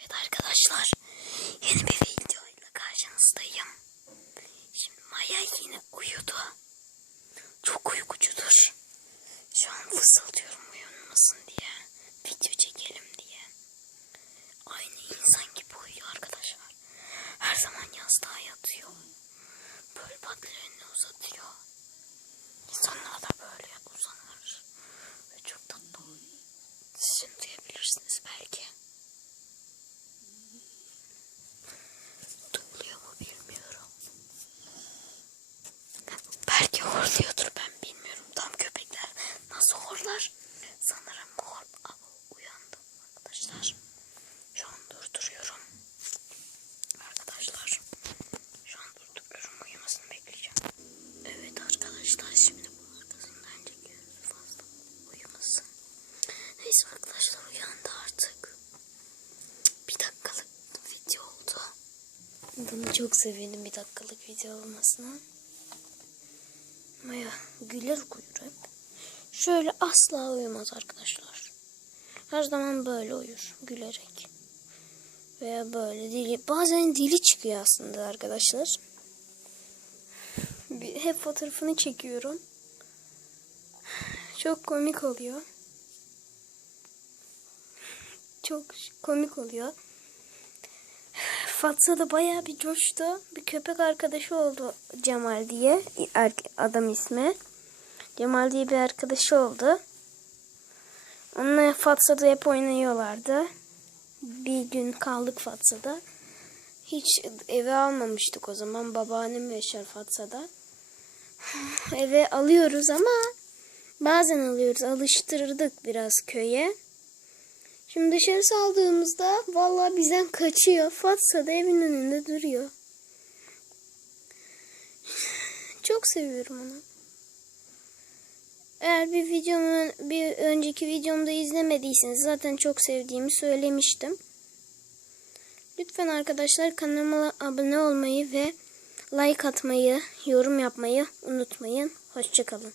Evet arkadaşlar yeni bir videoyla karşınızdayım. Şimdi Maya yine uyudu. Çok uykucudur. Şu an fısıldıyorum uyanmasın diye. Video çekelim diye. Aynı insan gibi uyuyor arkadaşlar. Her zaman yastığa yatıyor. Böyle patlarını uzatıyor. İnsanlar da böyle uzanır. Ve çok tatlı uyuyor. Siz şimdi duyabilirsiniz belki. Sanırım. Aa, uyandım arkadaşlar. Şu an durduruyorum. Arkadaşlar. Şu an durduruyorum. Uyumasını bekleyeceğim. Evet arkadaşlar şimdi bu arkasından çekiyoruz. Fazla uyumasın. Neyse arkadaşlar uyandı artık. Bir dakikalık video oldu. Bunu çok sevindim bir dakikalık video olmasına. Maya güler hep. Şöyle asla uyumaz arkadaşlar. Her zaman böyle uyur gülerek. Veya böyle dili bazen dili çıkıyor aslında arkadaşlar. Hep fotoğrafını çekiyorum. Çok komik oluyor. Çok komik oluyor. Fatsa da bayağı bir coştu. Bir köpek arkadaşı oldu Cemal diye. Adam ismi. Cemal diye bir arkadaşı oldu. Onunla Fatsa'da hep oynuyorlardı. Bir gün kaldık Fatsa'da. Hiç eve almamıştık o zaman. Babaannem yaşar Fatsa'da. Eve alıyoruz ama bazen alıyoruz. Alıştırdık biraz köye. Şimdi dışarı saldığımızda vallahi bizden kaçıyor. Fatsa da evin önünde duruyor. Çok seviyorum onu. Eğer bir videomun bir önceki videomda izlemediyseniz zaten çok sevdiğimi söylemiştim. Lütfen arkadaşlar kanalıma abone olmayı ve like atmayı, yorum yapmayı unutmayın. Hoşçakalın.